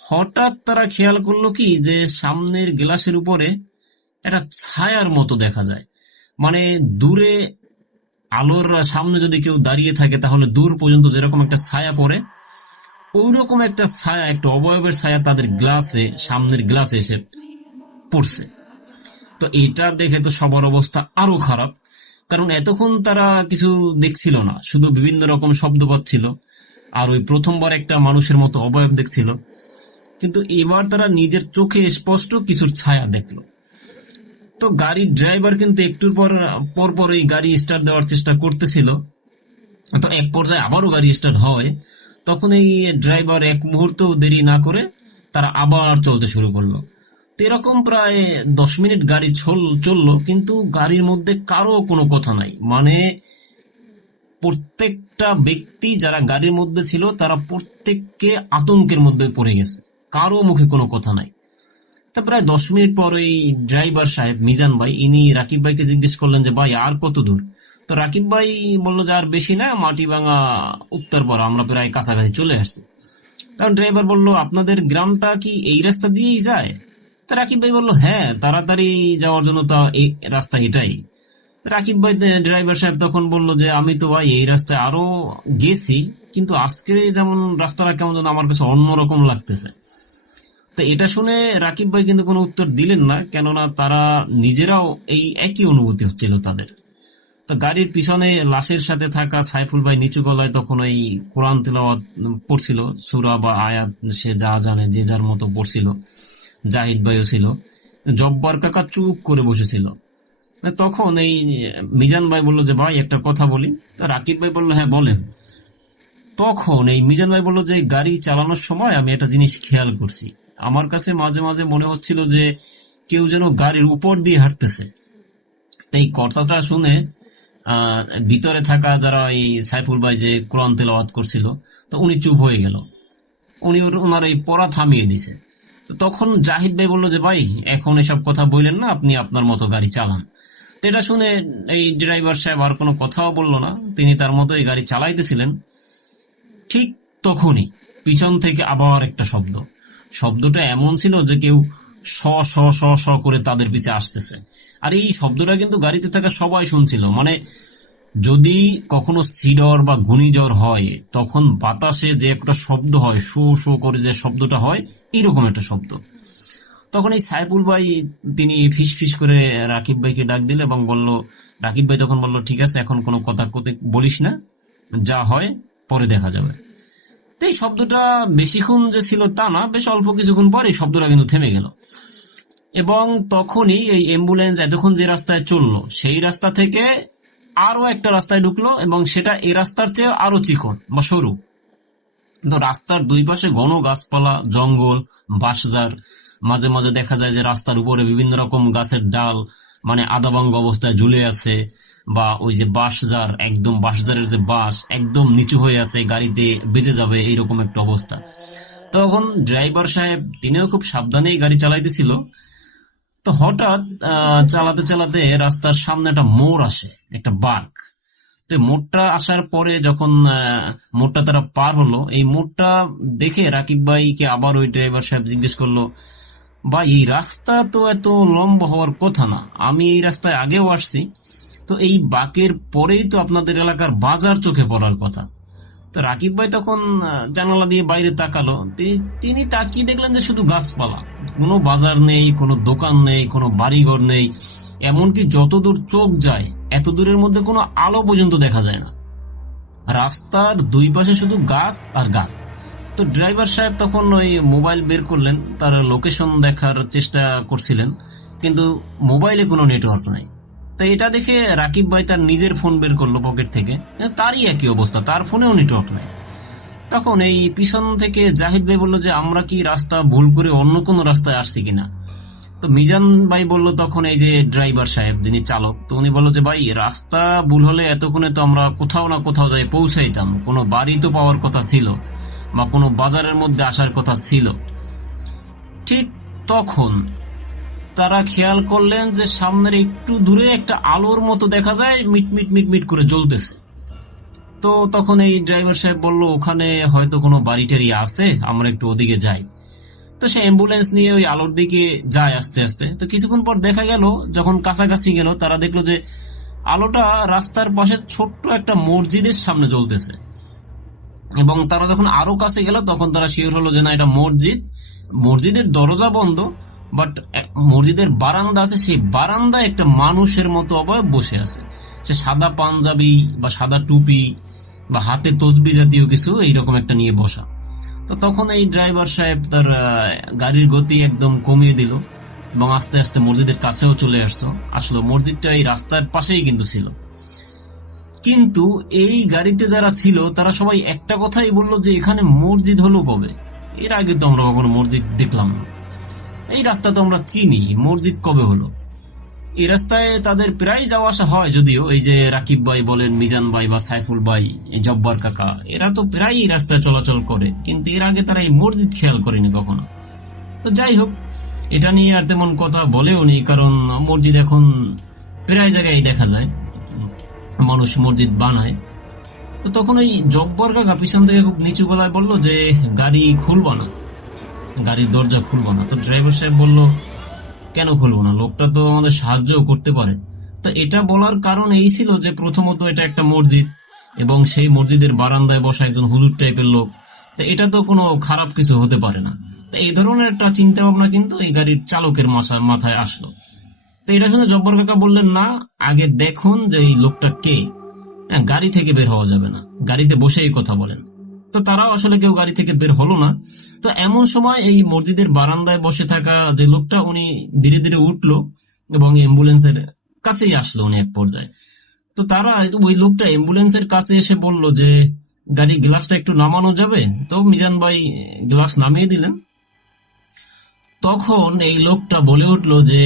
হঠাৎ তারা খেয়াল করলো কি যে সামনের গ্লাসের উপরে একটা ছায়ার মতো দেখা যায়, মানে দূরে আলোর সামনে যদি কেউ দাঁড়িয়ে থাকে তাহলে দূর পর্যন্ত যেরকম একটা ছায়া পড়ে, ওই রকম একটা ছায়া, একটা অবয়বের ছায়া তাদের সামনের গ্লাসে এসে পড়ছে। তো এটা দেখে তো সবার অবস্থা আরো খারাপ, কারণ এতক্ষণ তারা কিছু দেখছিল না, শুধু বিভিন্ন রকম শব্দ পাচ্ছিল আর ওই প্রথমবার একটা মানুষের মতো অবয়ব দেখছিল। কিন্তু এবার তারা নিজের চোখে স্পষ্ট কিছুর ছায়া দেখলো। তো গাড়ির ড্রাইভার কিন্তু একটুর পর পর এই গাড়ি স্টার্ট দেওয়ার চেষ্টা করতেছিল। তো এক পর্যায়ে আবারও গাড়ি স্টার্ট হয়। তখন এই ড্রাইভার এক মুহূর্ত দেরি না করে তারা আবার চলতে শুরু করলো। তো এরকম প্রায় 10 মিনিট গাড়ি চললো, কিন্তু গাড়ির মধ্যে কারো কোনো কথা নাই, মানে প্রত্যেকটা ব্যক্তি যারা গাড়ির মধ্যে ছিল তারা প্রত্যেককে আতঙ্কের মধ্যে পড়ে গেছে, কারো মুখে কোনো কথা নাই। তা প্রায় 10 মিনিট পর এই ড্রাইভার সাহেব মিজান ভাই, ইনি রাকিব ভাইকে জিজ্ঞেস করলেন যে ভাই আর কত দূর? তো রাকিব ভাই বললো যে আর বেশি না, মাটিভাঙা উত্তরপাড়া, আমরা প্রায় কাছাকাছি চলে আসছি। তখন ড্রাইভার বললো আপনাদের গ্রামটা কি এই রাস্তা দিয়েই যায়? তা রাকিব ভাই বললো হ্যাঁ, তাড়াতাড়ি যাওয়ার জন্য তো এই রাস্তা এটাই। রাকিব ভাই ড্রাইভার সাহেব তখন বললো যে আমি তো ভাই এই রাস্তায় আরো গেছি, কিন্তু আজকে যেমন রাস্তাটা কেমন যেন আমার কাছে অন্যরকম লাগতেছে। তো এটা শুনে রাকিব ভাই কিন্তু কোনো উত্তর দিলেন না, কেননা তারা নিজেরাও এই একই অনুভূতি হচ্ছিল তাদের। তো গাড়ির পিছনে লাশের সাথে থাকা সাইফুল ভাই নিচু গলায় তখন ওই কোরআন তিলাওয়াত পড়ছিল, সূরা বা আয়াত সে যা জানে যে যার মতো পড়ছিল। জাহিদ ভাইও ছিল, জব্বার কাকা চুপ করে বসেছিল। তখন এই মিজান ভাই বললো যে ভাই একটা কথা বলি। তো রাকিব ভাই বললো হ্যাঁ বলেন। তখন এই মিজান ভাই বললো যে গাড়ি চালানোর সময় আমি একটা জিনিস খেয়াল করছি, আমার কাছে মাঝে মাঝে মনে হচ্ছিল যে কেউ যেন গাড়ির উপর দিয়ে হাঁটতেছে। তো এই কথাটা শুনে আহ ভিতরে থাকা যারা এই সাইফুল ভাই যে কোরআন তেলাওয়াত করছিল, তো উনি চুপ হয়ে গেল, উনি ওনার এই পড়া থামিয়ে দিছে। তো তখন জাহিদ ভাই বললো যে ভাই এখন এসব কথা বললেন না, আপনি আপনার মতো গাড়ি চালান। তো এটা শুনে এই ড্রাইভার সাহেব আর কোনো কথাও বললো না, তিনি তার মতো এই গাড়ি চালাইতেছিলেন। ঠিক তখনই পিছন থেকে আবার একটা শব্দটা এমন ছিল যে কেউ শ শ শ শ করে তাদের পিছে আসতেছে। আর এই শব্দটা কিন্তু গাড়িতে থাকা সবাই শুনছিল। মানে যদি কখনো সিডর বা ঘূর্ণিঝড় হয় তখন বাতাসে যে একটা শব্দ হয়, শো শো করে যে শব্দটা হয়, এরকম একটা শব্দ। তখন এই সাইফুল ভাই তিনি ফিস ফিস করে রাকিব ভাইকে ডাক দিল এবং বলল, রাকিব ভাই তখন বলল ঠিক আছে এখন কোনো কথা বলিস না, যা হয় পরে দেখা যাবে। তো এই শব্দটা বেশিক্ষণ যে ছিল তা না, বেশ অল্প কিছুক্ষণ পরে শব্দটা কিন্তু থেমে গেল। এবং তখনই এই অ্যাম্বুলেন্স এতক্ষণ যে রাস্তায় চললো সেই রাস্তা থেকে আরো একটা রাস্তায় ঢুকলো, এবং সেটা এই রাস্তার চেয়ে আরো চিকন বা সরু। তো রাস্তার দুই পাশে ঘন গাছপালা, জঙ্গল, বাঁশঝাড়। মাঝে মাঝে দেখা যায় যে রাস্তার উপরে বিভিন্ন রকম গাছের ডাল মানে আধাভাঙ্গ অবস্থায় ঝুলে আছে, বা ওই যে বাঁশঝাড়, একদম বাঁশঝাড়ের যে বাঁশ একদম নিচু হয়ে আছে, গাড়িতে বেজে যাবে এইরকম একটা অবস্থা। তখন ড্রাইভার সাহেব তিনিও খুব সাবধানেই গাড়ি চালাইতেছিল। তো হঠাৎ চালাতে চালাতে রাস্তার সামনে একটা মোড় আসে, একটা বাঁক। তো মোড়টা আসার পরে যখন মোড়টা তারা পার হলো, এই মোড়টা দেখে রাকিব ভাইকে আবার ওই ড্রাইভার সাহেব জিজ্ঞেস করলো, ভাই এই রাস্তা তো এত লম্বা হওয়ার কথা না, আমি এই রাস্তায় আগেও আসছি, তো এই বাঁকের পরেই তো আপনাদের এলাকার বাজার চোখে পড়ার কথা। তো রাকিব ভাই তখন জানালা দিয়ে বাইরে তাকালো, তিনি তাকিয়ে দেখলেন যে শুধু গাছপালা, কোনো বাজার নেই, কোনো দোকান নেই, কোনো বাড়িঘর নেই, এমনকি যতদূর চোখ যায় এত দূরের মধ্যে কোনো আলো পর্যন্ত দেখা যায় না। রাস্তার দুই পাশে শুধু গাছ আর গাছ। তো ড্রাইভার সাহেব তখন ওই মোবাইল বের করলেন, তার লোকেশন দেখার চেষ্টা করছিলেন, কিন্তু মোবাইলে কোনো নেটওয়ার্ক নাই। তো এটা দেখে রাকিব ভাই তার নিজের ফোন বের করলো পকেট থেকে, তারই একই অবস্থা, তার ফোনেও নেটওয়ার্ক নাই। তখন এই পিছন থেকে জাহিদ ভাই বললো যে আমরা কি রাস্তা ভুল করে অন্য কোনো রাস্তায় আসছি কিনা। তো মিজান ভাই বলল তখন, এই যে ড্রাইভার সাহেব যিনি চালক, তো উনি বললো যে ভাই রাস্তা ভুল হলে এতক্ষণে তো আমরা কোথাও না কোথাও যাই পৌঁছাইতাম, কোনো বাড়ি তো পাওয়ার কথা ছিল বা কোনো বাজারের মধ্যে আসার কথা ছিল। ঠিক তখন তারা খেয়াল করলেন যে সামনের একটু দূরে একটা আলোর মতো দেখা যায়, মিটমিট মিটমিট করে জ্বলতেছে। তো তখন এই ড্রাইভার সাহেব বলল ওখানে হয়তো কোনো বাড়ি টাড়ি আছে, আমরা একটু ওদিকে যাই। তো সে অ্যাম্বুলেন্স নিয়ে ওই আলোর দিকে যায় আস্তে আস্তে। তো কিছুক্ষণ পর দেখা গেল, যখন কাছাকাছি গেল তারা দেখলো যে আলোটা রাস্তার পাশে ছোট্ট একটা মসজিদের সামনে জ্বলতেছে। এবং তারা যখন আরো কাছে গেল তখন তারা শিওর হলো যে না, এটা মসজিদ। মসজিদের দরজা বন্ধ, বাট মসজিদের বারান্দা আছে, সেই বারান্দায় একটা মানুষের মতো অবয়ব বসে আছে। সে সাদা পাঞ্জাবি বা সাদা টুপি বা হাতে তসবি জাতীয় কিছু এইরকম একটা নিয়ে বসা। তো তখন এই ড্রাইভার সাহেব তার গাড়ির গতি একদম কমিয়ে দিল এবং আস্তে আস্তে মসজিদের কাছেও চলে আসলো। মসজিদটা এই রাস্তার পাশেই কিন্তু ছিল। কিন্তু এই গাড়িতে যারা ছিল তারা সবাই একটা কথাই বললো যে এখানে মসজিদ হলো কবে? এর আগে তো আমরা কখনো মসজিদ দেখলাম না, এই রাস্তা তো আমরা চিনি, মসজিদ কবে হলো? এই রাস্তায় তাদের প্রায় যাওয়া আসা হয়, যদিও এই যে রাকিব ভাই বলেন, মিজান ভাই বা সাইফুল ভাই, জব্বার কাকা, এরা তো প্রায় এই রাস্তায় চলাচল করে, কিন্তু এর আগে তারা এই মসজিদ খেয়াল করেনি কখনো। তো যাই হোক, এটা নিয়ে আর তেমন কথা বলেও নি, কারণ মসজিদ এখন প্রায় জায়গায় দেখা যায়, মানুষ মসজিদ বানায়। তো তখন ওই জব্বর কাকা পিছন থেকে খুব নিচু গলায় বললো যে গাড়ি খুলবো না, গাড়ির দরজা খুলবো না। তো ড্রাইভার সাহেব বলল কেন খুলবো না, লোকটা তো আমাদের সাহায্যও করতে পারে। তো এটা বলার কারণ এই ছিল যে প্রথমত এটা একটা মসজিদ এবং সেই মসজিদের বারান্দায় বসা একজন হুজুর টাইপের লোক, তো এটা তো কোনো খারাপ কিছু হতে পারে না। তো এই ধরনের একটা চিন্তা ভাবনা কিন্তু এই গাড়ির চালকের মাথায় আসলো। তো এটা শুনে জব্বর কাকা বললেন না, আগে দেখুন যে এই লোকটা কে, গাড়ি থেকে বের হওয়া যাবে না, গাড়িতে বসেই কথা বলেন। তো তারাও আসলে কেউ গাড়ি থেকে বের হলো না। তো এমন সময় এই মসজিদের বারান্দায় বসে থাকা যে লোকটা, উনি ধীরে ধীরে উঠলো এবং অ্যাম্বুলেন্সের কাছেই আসলো উনি এক পর্যায়ে। তো তারা ওই লোকটা অ্যাম্বুলেন্সের কাছে এসে বলল যে গাড়ি গ্লাসটা একটু নামানো যাবে? তো মিজান ভাই গ্লাস নামিয়ে দিলেন। তখন এই লোকটা বলে উঠলো যে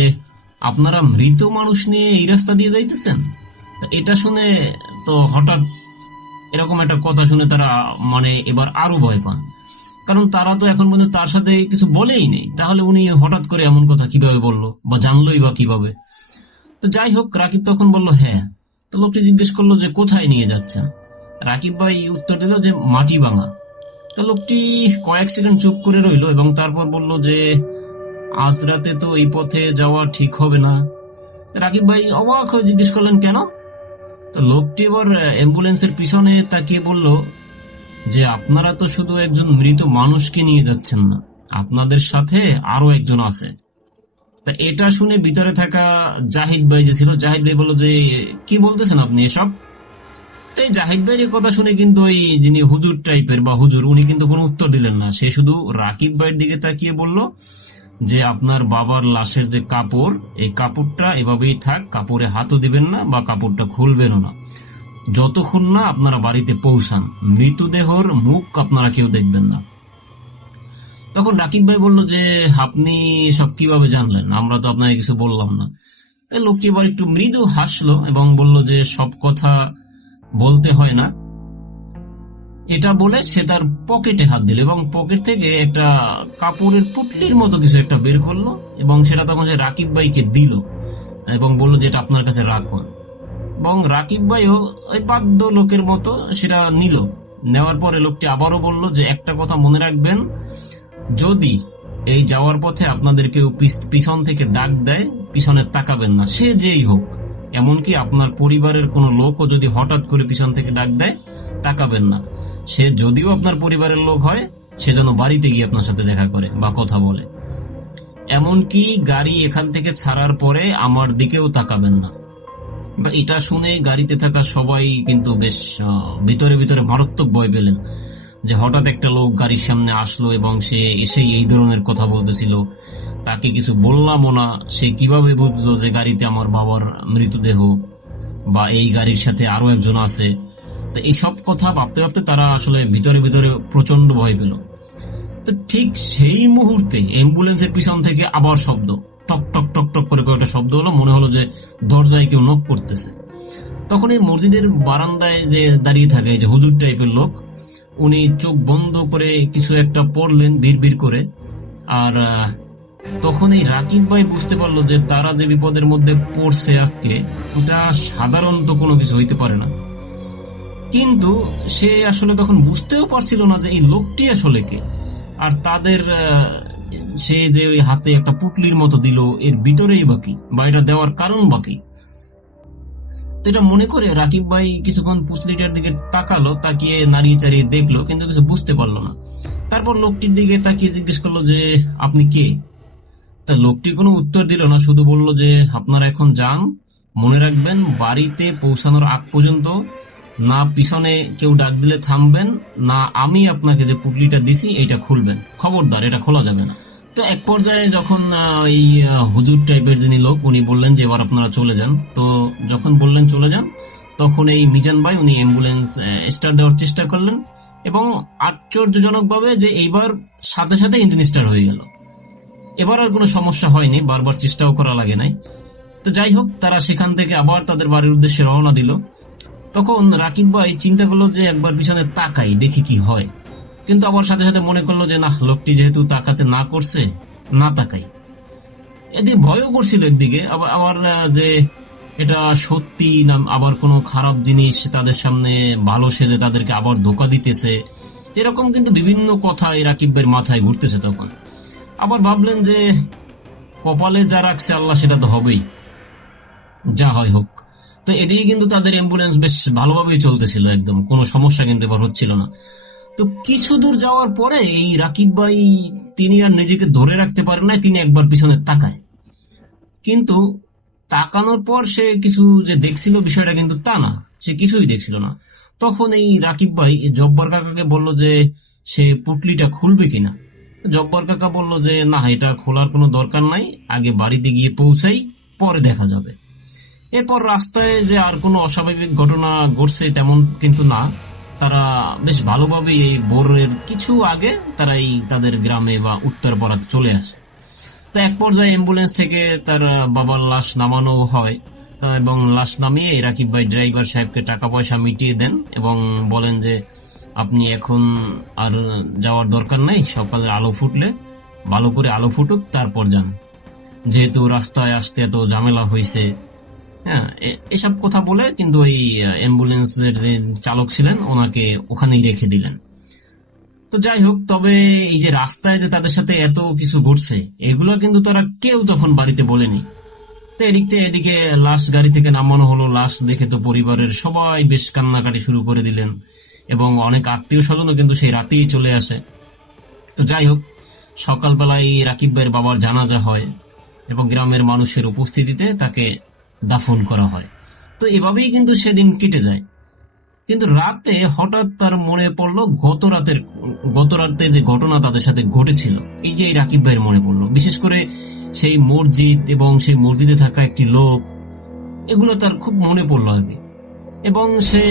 আপনারা মৃত মানুষ নিয়ে এই রাস্তা দিয়ে যাইতেছেন? তা এটা শুনে তো হঠাৎ এরকম একটা কথা শুনে তারা মানে এবার আরো ভয় পান, কারণ তারা তো এখন পর্যন্ত তার সাথে কিছু বলেই নেই, তাহলে উনি হঠাৎ করে এমন কথা কিভাবে বললো বা জানলোই বা কিভাবে? তো যাই হোক, রাকিব তখন বলল হ্যাঁ। তো লোকটি জিজ্ঞেস করলো যে কোথায় নিয়ে যাচ্ছেন? রাকিব ভাই উত্তর দিল যে মাটি ভাঙা। তো লোকটি কয়েক সেকেন্ড চুপ করে রইলো এবং তারপর বলল যে আজ রাতে তো এই পথে যাওয়া ঠিক হবে না। রাকিব ভাই অবাক হয়ে জিজ্ঞেস করলেন কেন? তো লোকটি এবার অ্যাম্বুলেন্সের পিছনে তাকিয়ে বলল যে আপনারা তো শুধু একজন মৃত মানুষকে নিয়ে যাচ্ছেন না, আপনাদের সাথে আরো একজন আছে। তা এটা শুনে ভিতরে থাকা জাহিদ ভাই যে ছিল, জাহিদ ভাই বলল যে কি বলতেছেন আপনি এসব? তাই জাহিদ ভাইয়ের কথা শুনে কিন্তু ওই যিনি হুজুর টাইপের বা হুজুর, উনি কিন্তু কোনো উত্তর দিলেন না। সে শুধু রাকিব ভাইয়ের দিকে তাকিয়ে বলল যে আপনার বাবার লাশের যে কাপড়, এই কাপড়টা এভাবেই থাক, কাপড়ে হাতও দিবেন না বা কাপড়টা খুলবেনও না যতক্ষণ না আপনারা বাড়িতে পৌঁছান। মৃতদেহর মুখ আপনারা কেউ দেখবেন না। তখন রাকিব ভাই বলল যে আপনি সব কিভাবে জানলেন? আমরা তো আপনাকে কিছু বললাম না। তাই লোকটি এবার একটু মৃদু হাসলো এবং বলল যে সব কথা বলতে হয় না। এটা বলে সে তার পকেটে হাত দিল এবং পকেট থেকে একটা কাপড়ের পুটলির মতো কিছু একটা বের করলো এবং সেটা তখন সে রাকিব ভাইকে দিল এবং বলল যে এটা আপনার কাছে রাখুন। এবং রাকিব ভাইও ওই বাধ্য লোকের মতো সেটা নিল। নেওয়ার পরে লোকটি আবারও বলল যে একটা কথা মনে রাখবেন, যদি এই যাওয়ার পথে আপনাদের কেউ পিছন থেকে ডাক দেয়, পিছনে তাকাবেন না, সে যেই হোক। এমনকি আপনার পরিবারের কোনো লোকও যদি হঠাৎ করে পিছন থেকে ডাক দেয়, তাকাবেন না। সে যদিও আপনার পরিবারের লোক হয়, সে যেন বাড়িতে গিয়ে আপনার সাথে দেখা করে বা কথা বলে। এমনকি গাড়ি এখান থেকে ছাড়ার পরে আমার দিকেও তাকাবেন না। এটা শুনে গাড়িতে থাকা সবাই কিন্তু বেশ ভিতরে ভিতরে মারাত্মক ভয় পেলেন যে হঠাৎ একটা লোক গাড়ির সামনে আসলো এবং সে এসেই এই ধরনের কথা বলতেছিল। তাকে কিছু বললামও না, সে কিভাবে বুঝলো যে গাড়িতে আমার বাবার মৃতদেহ বা এই গাড়ির সাথে আরো একজন আছে? তো এইসব কথা ভাবতে ভাবতে তারা আসলে ভিতরে ভিতরে প্রচন্ড ভয় পেল। তো ঠিক সেই মুহূর্তে অ্যাম্বুলেন্সের পিছন থেকে আবার শব্দ, টক টক টক টক করে কয়েকটা শব্দ হলো, মনে হলো যে দরজায় কেউ নক করতেছে। তখন এই মসজিদের বারান্দায় যে দাঁড়িয়ে থাকে যে হুজুর টাইপের লোক, উনি চোখ বন্ধ করে কিছু একটা পড়লেন বিড়বিড় করে। আর তখন এই রাকিব ভাই বুঝতে পারলো যে তারা যে বিপদের মধ্যে পড়ছে আজকে, এটা সাধারণত কোনো কিছু হইতে পারে না। কিন্তু সে আসলে তখন বুঝতেও পারছিল না যে এই লোকটি আসলে কে, আর তাদের সে যে ওই হাতে একটা পুটলির মতো দিল, এর ভিতরেই বাকি বা এটা দেওয়ার কারণ বাকি। তো এটা মনে করে রাকিব ভাই কিছুক্ষণ পুটলিটার দিকে তাকালো, তাকিয়ে নাড়িয়ে চাড়িয়ে দেখলো, কিন্তু কিছু বুঝতে পারলো না। তারপর লোকটির দিকে তাকিয়ে জিজ্ঞেস করলো যে আপনি কে? তা লোকটি কোনো উত্তর দিল না, শুধু বলল যে আপনারা এখন যান, মনে রাখবেন বাড়িতে পৌঁছানোর আগ পর্যন্ত না পিছনে কেউ ডাক দিলে থামবেন, না আমি আপনাকে যে পুটলিটা দিছি এটা খুলবেন, খবরদার এটা খোলা যাবে না। তো এক পর্যায়ে যখন এই হুজুর টাইপের যিনি লোক, উনি বললেন যে এবার আপনারা চলে যান। তো যখন বললেন চলে যান, তখন এই মিজান ভাই উনি অ্যাম্বুলেন্স স্টার্ট দেওয়ার চেষ্টা করলেন এবং আশ্চর্যজনক ভাবে যে এইবার সাথে সাথে ইঞ্জিন স্টার্ট হয়ে গেল। এবার আর কোনো সমস্যা হয়নি, বারবার চেষ্টাও করা লাগে নাই। তো যাই হোক, তারা সেখান থেকে আবার তাদের বাড়ির উদ্দেশ্যে রওনা দিল। তখন রাকিব ভাই চিন্তা করলো যে একবার পিছনে তাকাই, দেখি কি হয়। কিন্তু আবার সাথে সাথে মনে করলো যে না, লোকটি যেহেতু তাকাতে না করছে, না তাকাই। এদিকে ভয়ও করছিল একদিকে, আবার যে এটা সত্যি না আবার কোনো খারাপ জিনিস তাদের সামনে ভালো সেজে তাদেরকে আবার ধোকা দিতেছে, এরকম কিন্তু বিভিন্ন কথা এই রাকিব ভাইয়ের মাথায় ঘুরতেছে। তখন আবার ভাবলেন যে কপালে যা রাখছে আল্লাহ সেটা তো হবেই, যা হয় হোক। তো এদিকে কিন্তু তাদের অ্যাম্বুলেন্স বেশ ভালোভাবেই চলতেছিল, একদম কোনো সমস্যা কিন্তু এবার হচ্ছিল না। তো কিছু দূর যাওয়ার পরে এই রাকিব ভাই তিনি আর নিজেকে ধরে রাখতে পারেন না, তিনি একবার পিছনে তাকায়। কিন্তু তাকানোর পর সে কিছু যে দেখছিল বিষয়টা কিন্তু তা না, সে কিছুই দেখছিল না। তখন এই রাকিব ভাই জব্বার কাকাকে বলল যে সে পুটলিটা খুলবে কিনা। জব্বার কাকা বলল যে না, এটা খোলার কোনো দরকার নাই, আগে বাড়িতে গিয়ে পৌঁছাই, পরে দেখা যাবে। এরপর রাস্তায় যে আর কোনো অস্বাভাবিক ঘটনা ঘটছে তেমন কিন্তু না। তারা বেশ ভালোভাবে এই ভোরের কিছু আগে তারা এই তাদের গ্রামে বা উত্তরপাড়াতে চলে আসে। তো এক পর্যায়ে অ্যাম্বুলেন্স থেকে তার বাবার লাশ নামানো হয়, এবং লাশ নামিয়ে রাকিব ভাই ড্রাইভার সাহেবকে টাকা পয়সা মিটিয়ে দেন এবং বলেন যে আপনি এখন আর যাওয়ার দরকার নাই, সকালের আলো ফুটলে ভালো করে আলো ফুটুক তারপর যান, যেহেতু রাস্তায় আসতে এত ঝামেলা হয়েছে। হ্যাঁ, এসব কথা বলে কিন্তু ওই অ্যাম্বুলেন্সের যে চালক ছিলেন ওনাকে ওখানেই রেখে দিলেন। তো যাই হোক, তবে এই যে রাস্তায় যে তাদের সাথে এত কিছু ঘটছে এগুলো কিন্তু তারা কেউ তখন বাড়িতে বলেনি। তো এদিকে লাশ গাড়ি থেকে নামানো হলো, লাশ দেখে তো পরিবারের সবাই বেশ কান্নাকাটি শুরু করে দিলেন এবং অনেক আত্মীয় স্বজনও কিন্তু সেই রাতেই চলে আসে। তো যাই হোক, সকালবেলায় রাকিব ভাইয়ের বাবার জানাজা হয় এবং গ্রামের মানুষের উপস্থিতিতে তাকে দাফন করা হয়। তো এভাবেই কিন্তু সেদিন কেটে যায়। কিন্তু রাতে হঠাৎ তার মনে পড়লো গত রাতে যে ঘটনা তাদের সাথে ঘটেছিল, এই যে রাকিব ভাইয়ের মনে পড়লো, বিশেষ করে সেই মসজিদ এবং সেই মসজিদে থাকা একটি লোক, এগুলো তার খুব মনে পড়লো আর কি। এবং সে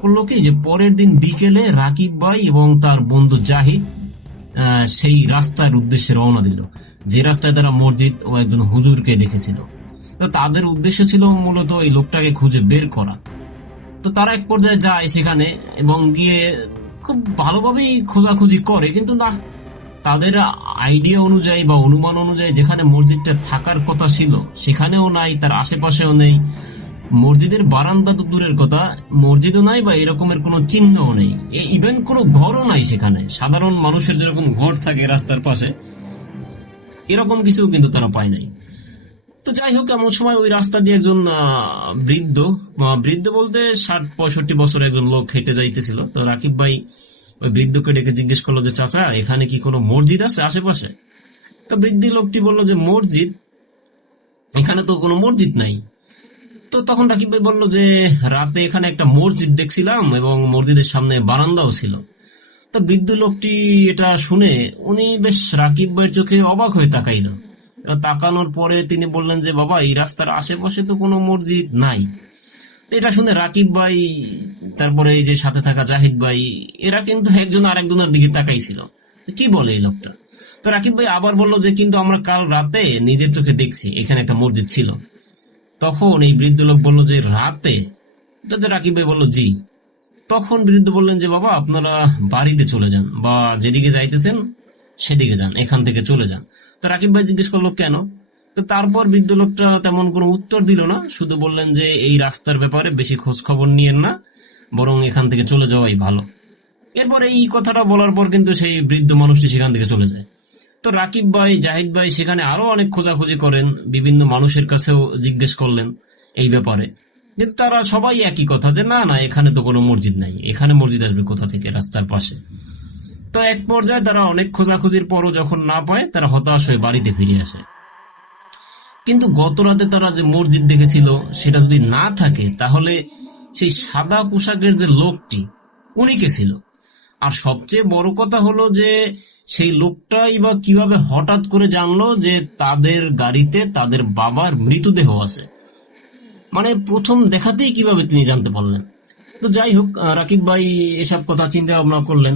করলো কি যে পরের দিন বিকেলে রাকিব ভাই এবং তার বন্ধু জাহিদ সেই রাস্তার উদ্দেশ্যে রওনা দিল, যে রাস্তায় তারা মসজিদ ও একজন হুজুরকে দেখেছিল। তো তাদের উদ্দেশ্য ছিল মূলত এই লোকটাকে খুঁজে বের করা। তো তারা এক পর্যায়ে যায় সেখানে এবং গিয়ে খুব ভালোভাবেই খোঁজাখুঁজি করে, কিন্তু না, তাদের আইডিয়া অনুযায়ী বা অনুমান অনুযায়ী যেখানে মসজিদটা থাকার কথা ছিল সেখানেও নাই, তার আশেপাশেও নেই। মসজিদের বারান্দা তো দূরের কথা, মসজিদও নাই বা এরকমের কোনো চিহ্নও নেই, ইভেন কোনো ঘরও নাই সেখানে। সাধারণ মানুষের যেরকম ঘর থাকে রাস্তার পাশে, এরকম কিছু কিন্তু তারা পায় নাই। তো যাই হোক, এমন সময় ওই রাস্তা দিয়ে একজন বৃদ্ধ বলতে 60-65 বছর একজন লোক হেঁটে যাইতেছিল। তো রাকিব ভাই ওই বৃদ্ধকে ডেকে জিজ্ঞেস করলো যে চাচা, এখানে কি কোনো মসজিদ আছে আশেপাশে? তো বৃদ্ধ লোকটি বললো যে মসজিদ, এখানে তো কোনো মসজিদ নাই। তো তখন রাকিব ভাই বললো যে রাতে এখানে একটা মসজিদ দেখছিলাম এবং মসজিদের সামনে বারান্দাও ছিল। তো বৃদ্ধ লোকটি এটা শুনে উনি বেশ রাকিব ভাইয়ের চোখে অবাক হয়ে তাকাইল। তাকানোর পরে তিনি বললেন যে বাবা, এই রাস্তার আশেপাশে তো কোনো মসজিদ নাই। এটা শুনে রাকিব ভাই, তারপরে এই যে সাথে থাকা জাহিদ ভাই, এরা কিন্তু একজন আরেকজনের দিকে তাকাইছিল, কি বলে এই লোকটা। তো রাকিব ভাই আবার বললো যে কিন্তু আমরা কাল রাতে নিজের চোখে দেখছি এখানে একটা মসজিদ ছিল। তখন এই বৃদ্ধ লোক বললো যে রাতে? তো রাকিব ভাই বললো জি। তখন বৃদ্ধ বললেন যে বাবা, আপনারা বাড়িতে চলে যান বা যেদিকে যাইতেছেন সেদিকে যান, এখান থেকে চলে যান। তো রাকিব ভাই জিজ্ঞেস করলো কেন? তো তারপর বৃদ্ধ লোকটা তেমন কোনো উত্তর দিল না, শুধু বললেন যে এই রাস্তার ব্যাপারে বেশি খোঁজ খবর নিয়েন না, বরং এখান থেকে চলে যাওয়াই ভালো। এরপরে এই কথাটা বলার পর কিন্তু সেই বৃদ্ধ মানুষটি সেখান থেকে চলে যায়। তো রাকিব ভাই, জাহিদ ভাই সেখানে আরো অনেক খোঁজাখুঁজি করেন, বিভিন্ন মানুষের কাছেও জিজ্ঞেস করলেন এই ব্যাপারে, কিন্তু তারা সবাই একই কথা যে না না, এখানে তো কোনো মসজিদ নাই, এখানে মসজিদ আসবে কোথা থেকে রাস্তার পাশে। তো এক পর্যায়ে তারা অনেক খোঁজাখুঁজির পরও যখন না পায়, তারা হতাশ হয়ে বাড়িতে ফিরে আসে। কিন্তু গত রাতে তারা যে মসজিদ দেখেছিল সেটা যদি না থাকে, তাহলে সেই সাদা পোশাকের যে লোকটি, উনি কে ছিল? আর সবচেয়ে বড় কথা হলো যে সেই লোকটাই বা কিভাবে হঠাৎ করে জানলো যে তাদের গাড়িতে তাদের বাবার মৃতদেহ আছে? মানে প্রথম দেখাতেই কিভাবে তিনি জানতে পারলেন? তো যাই হোক, রাকিব ভাই এসব কথা চিন্তা ভাবনা করলেন,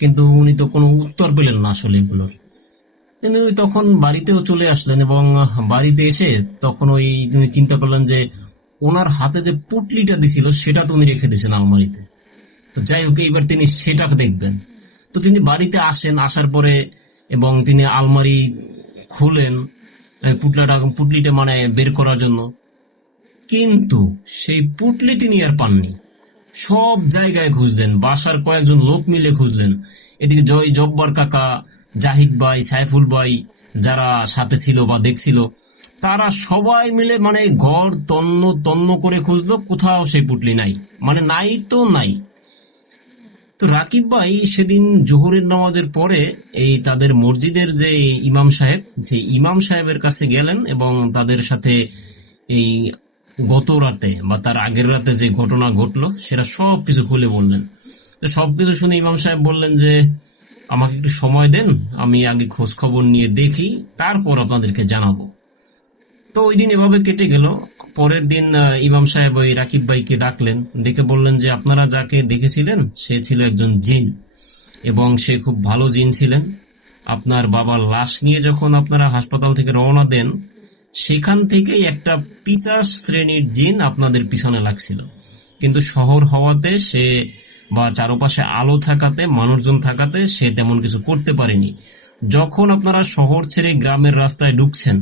কিন্তু উনি তো কোনো উত্তর পেলেন না আসলে এগুলোর। কিন্তু তখন বাড়িতেও চলে আসলেন এবং বাড়িতে এসে তখন উনি চিন্তা করলেন যে ওনার হাতে যে পুটলিটা দিছিল সেটা তো উনি রেখে দিয়েছেন আলমারিতে। তো যাই হোক, এইবার তিনি সেটা দেখবেন। তো তিনি বাড়িতে আসেন, আসার পরে এবং তিনি আলমারি খুলেন পুটলিটা মানে বের করার জন্য, কিন্তু সেই পুটলি তিনি আর পাননি। সব জায়গায় খুঁজলেন, বাসার কয়েকজন লোক মিলে খুঁজলেন। এদিকে জব্বার কাকা, জাহিদ ভাই, সাইফুল ভাই যারা সাথে ছিল বা দেখছিল, তারা সবাই মিলে মানে ঘর তন্ন তন্ন করে খুঁজলো, কোথাও সেই পুটলি নাই, মানে নাই তো নাই। তো রাকিব ভাই সেদিন জোহরের নামাজের পরে এই তাদের মসজিদের যে ইমাম সাহেবের কাছে গেলেন এবং তাদের সাথে এই গত রাতে বা তার আগের রাতে যে ঘটনা ঘটলো সেটা সবকিছু খুলে বললেন। তো সবকিছু শুনে ইমাম সাহেব বললেন যে আমাকে একটু সময় দেন, আমি আগে খোঁজ খবর নিয়ে দেখি, তারপর আপনাদেরকে জানাবো। তো ওই দিন এভাবে কেটে গেল। পরের দিন ইমাম সাহেব ওই রাকিব ভাইকে ডাকলেন, ডেকে বললেন যে আপনারা যাকে দেখেছিলেন সে ছিল একজন জিন এবং সে খুব ভালো জিন ছিলেন। আপনার বাবার লাশ নিয়ে যখন আপনারা হাসপাতাল থেকে রওনা দেন, সেখান থেকেই একটা পিশাচ শ্রেণীর জিন আপনাদের পিছনে লাগছিল, কিন্তু শহর হওয়াতে সে বা চারপাশে আলো থাকাতে, মানুষজন থাকাতে সে তেমন কিছু করতে পারেনি। যখন আপনারা শহর ছেড়ে গ্রামের রাস্তায় ঢুকছেন,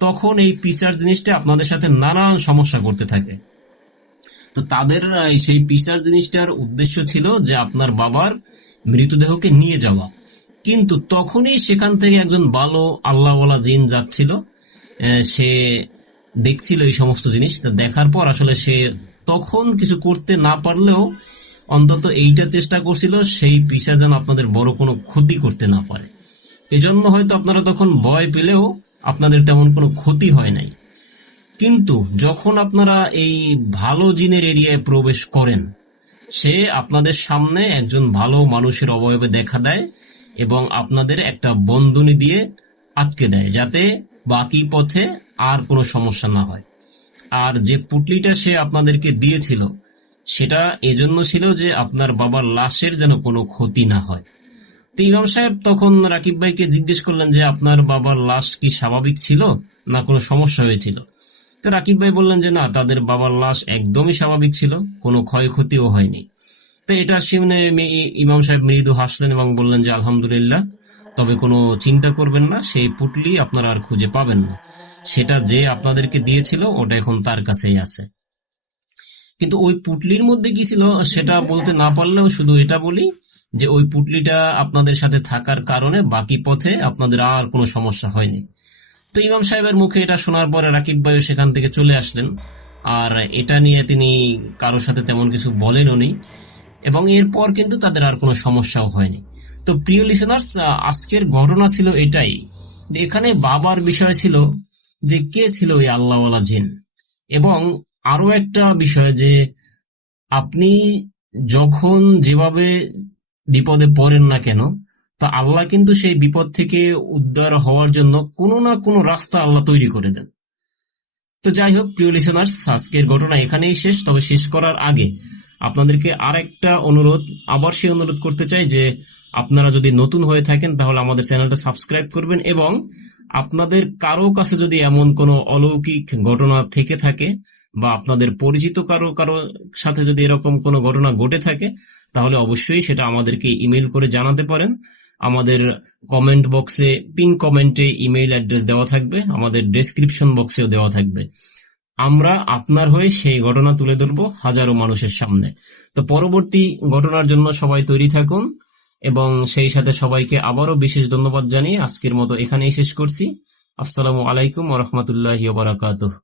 তখন এই পিশাচ জিনিসটা আপনাদের সাথে নানান সমস্যা করতে থাকে। তো তাদের সেই পিশাচ জিনিসটার উদ্দেশ্য ছিল যে আপনার বাবার মৃতদেহকে নিয়ে যাওয়া, কিন্তু তখনই সেখান থেকে একজন ভালো আল্লাহওয়ালা জিন যাচ্ছিল। সে দেখছিল এই সমস্ত জিনিস, দেখার পর আসলে সে তখন কিছু করতে না পারলেও অন্তত এইটা চেষ্টা করছিল সেই পিশাচ যেন আপনাদের বড় কোনো ক্ষতি করতে না পারে। এজন্য হয়তো আপনারা তখন ভয় পেলেও আপনাদের তেমন কোনো ক্ষতি হয় নাই। কিন্তু যখন আপনারা এই ভালো জিনের এরিয়ায় প্রবেশ করেন, সে আপনাদের সামনে একজন ভালো মানুষের অবয়বে দেখা দেয় এবং আপনাদের একটা বন্ধনী দিয়ে আটকে দেয়, যাতে বাকি পথে আর কোনো সমস্যা না হয়। আর যে পুটলিটা সে আপনাদেরকে দিয়েছিল সেটা এজন্য ছিল যে আপনার বাবার লাশের যেন কোনো ক্ষতি না হয়। তো ইমাম সাহেব তখন রাকিব ভাইকে জিজ্ঞেস করলেন যে আপনার বাবার লাশ কি স্বাভাবিক ছিল না কোনো সমস্যা হয়েছিল? তো রাকিব ভাই বললেন যে না, তাদের বাবার লাশ একদমই স্বাভাবিক ছিল, কোনো ক্ষয়ক্ষতিও হয়নি। তো এটা শুনে ইমাম সাহেব মৃদু হাসলেন এবং বললেন যে আলহামদুলিল্লাহ, তবে কোনো চিন্তা করবেন না, সেই পুটলি আপনারা আর খুঁজে পাবেন না। সেটা যে আপনাদেরকে দিয়েছিল ওটা এখন তার কাছেই আছে। কিন্তু ওই পুটলির মধ্যে কি ছিল সেটা বলতে না পারলেও শুধু এটা বলি যে ওই পুটলিটা আপনাদের সাথে থাকার কারণে বাকি পথে আপনাদের আর কোনো সমস্যা হয়নি। তো ইমাম সাহেবের মুখে এটা শোনার পরে রাকিব ভাই সেখান থেকে চলে আসলেন, আর এটা নিয়ে তিনি কারোর সাথে তেমন কিছু বলেননি এবং এরপর কিন্তু তাদের আর কোনো সমস্যাও হয়নি। তো প্রিয় লিসেনার্স, আজকের ঘটনা ছিল এটাই। এখানে বাবার বিষয় ছিল যে কে ছিল ওই আল্লাহওয়ালা জিন, এবং আরো একটা বিষয় যে আপনি যখন যেভাবে বিপদে পড়েন না কেন, তা আল্লাহ কিন্তু সেই বিপদ থেকে উদ্ধার হওয়ার জন্য কোনো না কোনো রাস্তা আল্লাহ তৈরি করে দেন। তো যাই হোক প্রিয় লিসেনার্স, আজকের ঘটনা এখানেই শেষ। তবে শেষ করার আগে আপনাদেরকে আরেকটা অনুরোধ, আবার সেই অনুরোধ করতে চাই যে আপনারা যদি নতুন হয়ে থাকেন তাহলে আমাদের চ্যানেলটা সাবস্ক্রাইব করবেন, এবং আপনাদের কারো কাছে যদি এমন কোনো অলৌকিক ঘটনা থেকে থাকে বা আপনাদের পরিচিত কারো সাথে যদি এরকম কোনো ঘটনা ঘটে থাকে, তাহলে অবশ্যই সেটা আমাদেরকে ইমেল করে জানাতে পারেন। আমাদের কমেন্ট বক্সে, পিন কমেন্টে ইমেইল অ্যাড্রেস দেওয়া থাকবে, আমাদের ডেসক্রিপশন বক্সেও দেওয়া থাকবে। আমরা আপনার হয়ে সেই ঘটনা তুলে ধরবো হাজারো মানুষের সামনে। তো পরবর্তী ঘটনার জন্য সবাই তৈরি থাকুন, এবং সেই সাথে সবাইকে আবারও বিশেষ ধন্যবাদ জানিয়ে আজকের মতো এখানেই শেষ করছি। আসসালামু আলাইকুম ওয়া রাহমাতুল্লাহি ওয়া বারাকাতুহু।